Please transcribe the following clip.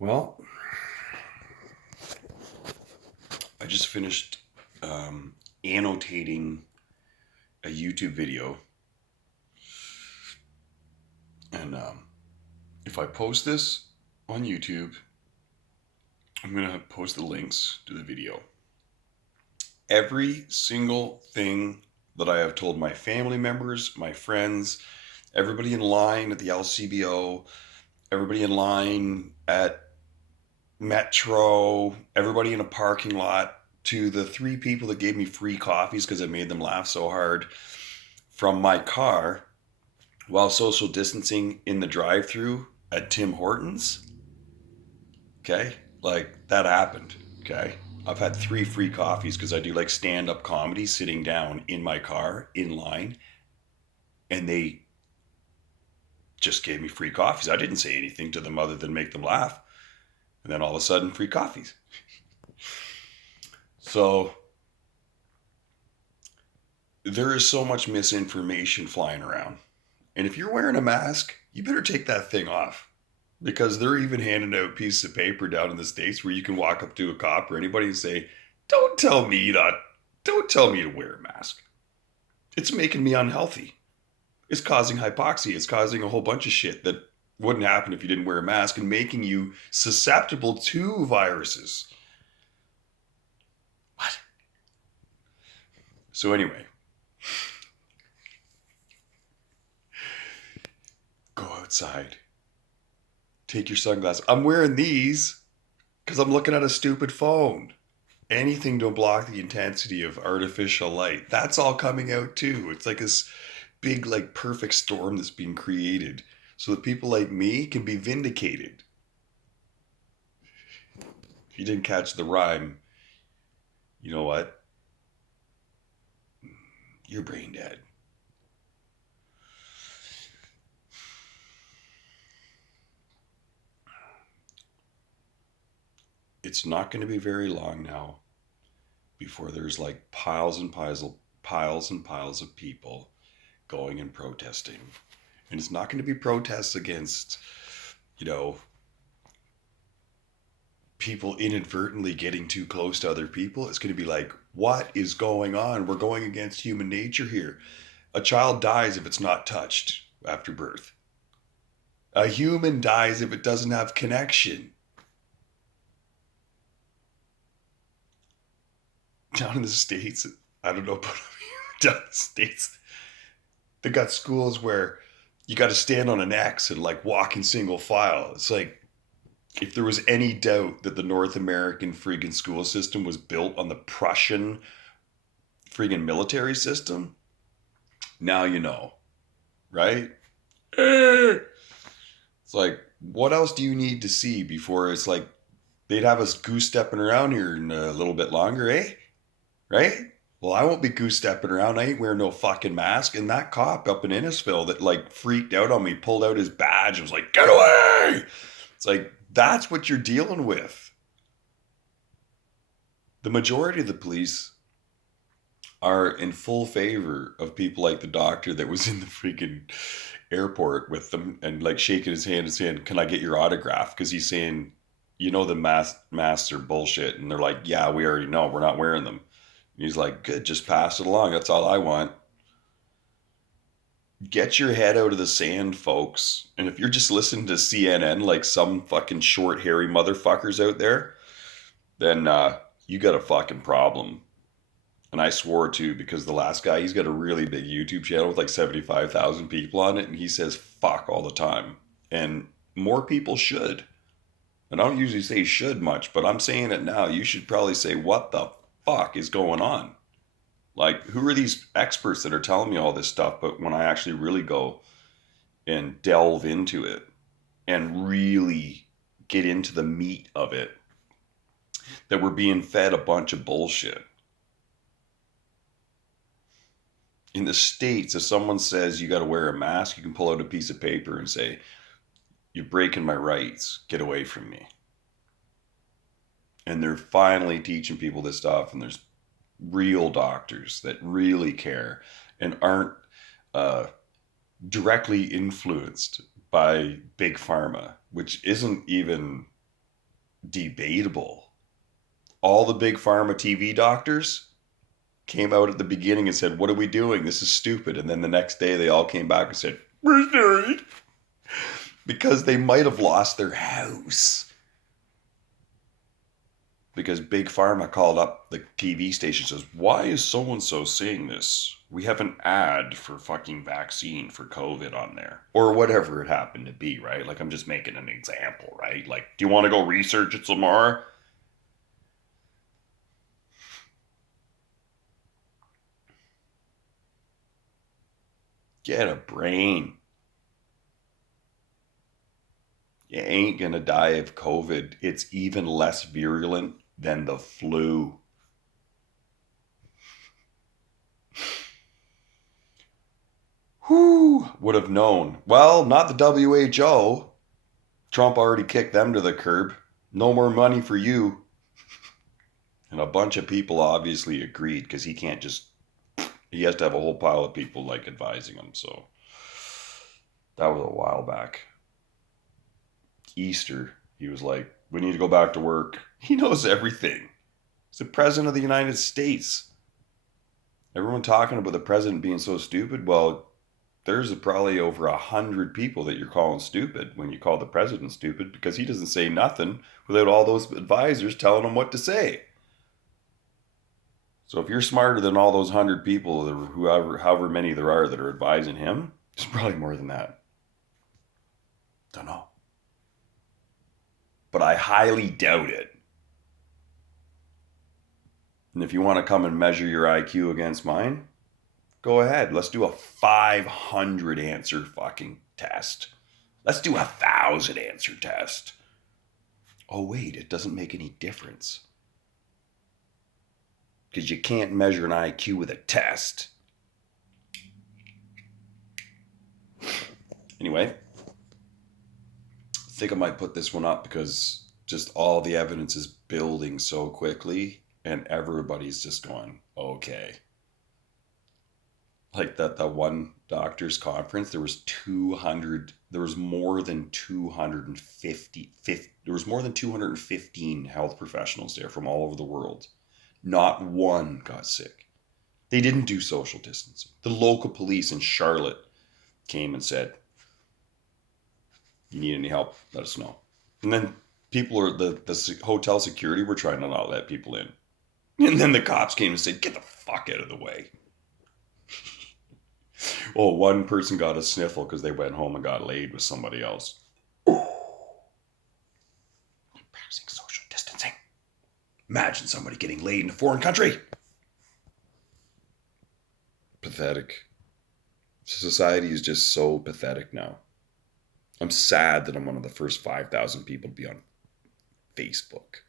Well, I just finished annotating a YouTube video, and if I post this on YouTube, I'm gonna post the links to the video. Every single thing that I have told my family members, my friends, everybody in line at the LCBO, everybody in line at Metro, everybody in a parking lot, to the three people that gave me free coffees because I made them laugh so hard from my car while social distancing in the drive through at Tim Hortons. Okay. Like that happened. Okay. I've had three free coffees because I do like stand up comedy sitting down in my car in line, and they just gave me free coffees. I didn't say anything to them other than make them laugh. And then all of a sudden, free coffees. So there is so much misinformation flying around. And if you're wearing a mask, you better take that thing off, because they're even handing out pieces of paper down in the States where you can walk up to a cop or anybody and say, don't tell me to wear a mask. It's making me unhealthy. It's causing hypoxia. It's causing a whole bunch of shit that wouldn't happen if you didn't wear a mask, and making you susceptible to viruses. What? So anyway, go outside. Take your sunglasses. I'm wearing these because I'm looking at a stupid phone. Anything to block the intensity of artificial light. That's all coming out too. It's like this big, like, perfect storm that's being created so that people like me can be vindicated. If you didn't catch the rhyme, you know what? You're brain dead. It's not going to be very long now before there's like piles and piles of people going and protesting. And it's not going to be protests against, you know, people inadvertently getting too close to other people. It's going to be like, what is going on? We're going against human nature here. A child dies if it's not touched after birth. A human dies if it doesn't have connection. Down in the States, I don't know about down in the States, they got schools where you got to stand on an X and like walk in single file. It's like, if there was any doubt that the North American friggin' school system was built on the Prussian friggin' military system, now you know, right? It's like, what else do you need to see before it's like they'd have us goose stepping around here in a little bit longer, eh? Right? Well, I won't be goose stepping around. I ain't wearing no fucking mask. And that cop up in Innisfil that like freaked out on me, pulled out his badge, and was like, "Get away!" It's like, that's what you're dealing with. The majority of the police are in full favor of people like the doctor that was in the freaking airport with them and like shaking his hand and saying, "Can I get your autograph?" Because he's saying, the masks are bullshit. And they're like, "Yeah, we already know. We're not wearing them." And he's like, "Good, just pass it along. That's all I want." Get your head out of the sand, folks. And if you're just listening to CNN like some fucking short, hairy motherfuckers out there, then you got a fucking problem. And I swore to, because the last guy, he's got a really big YouTube channel with like 75,000 people on it, and he says fuck all the time. And more people should. And I don't usually say should much, but I'm saying it now. You should probably say, what the fuck is going on? Like, who are these experts that are telling me all this stuff? But when I actually really go and delve into it and really get into the meat of it, that we're being fed a bunch of bullshit. In the States, if someone says you got to wear a mask, you can pull out a piece of paper and say, "You're breaking my rights. Get away from me." And they're finally teaching people this stuff, and there's real doctors that really care and aren't uh, directly influenced by big pharma, which isn't even debatable. All the big pharma TV doctors came out at the beginning and said, "What are we doing? This is stupid." And then the next day they all came back and said, "We're sorry." Because they might have lost their house. Because Big Pharma called up the TV station and says, "Why is so-and-so saying this? We have an ad for fucking vaccine for COVID on there." Or whatever it happened to be, right? Like, I'm just making an example, right? Like, do you want to go research it some more? Get a brain. You ain't gonna die of COVID. It's even less virulent than the flu. Who would have known? Well, not the WHO. Trump already kicked them to the curb. No more money for you. And a bunch of people obviously agreed because he can't just, he has to have a whole pile of people like advising him. So that was a while back. Easter, he was like, "We need to go back to work." He knows everything. He's the president of the United States. Everyone talking about the president being so stupid. Well, there's probably over 100 people that you're calling stupid when you call the president stupid because he doesn't say nothing without all those advisors telling him what to say. So if you're smarter than all those 100 people, however many there are that are advising him, it's probably more than that. Don't know. But I highly doubt it. And if you want to come and measure your IQ against mine, go ahead. Let's do a 500 answer fucking test. Let's do 1,000 answer test. Oh, wait, it doesn't make any difference. Because you can't measure an IQ with a test. Anyway, I think I might put this one up because just all the evidence is building so quickly and everybody's just going, okay. Like that one doctor's conference, there was more than 215 health professionals there from all over the world. Not one got sick. They didn't do social distancing. The local police in Charlotte came and said, "You need any help? Let us know." And then the hotel security were trying to not let people in. And then the cops came and said, "Get the fuck out of the way." Oh, one person got a sniffle because they went home and got laid with somebody else. Practicing social distancing. Imagine somebody getting laid in a foreign country. Pathetic. Society is just so pathetic now. I'm sad that I'm one of the first 5,000 people to be on Facebook.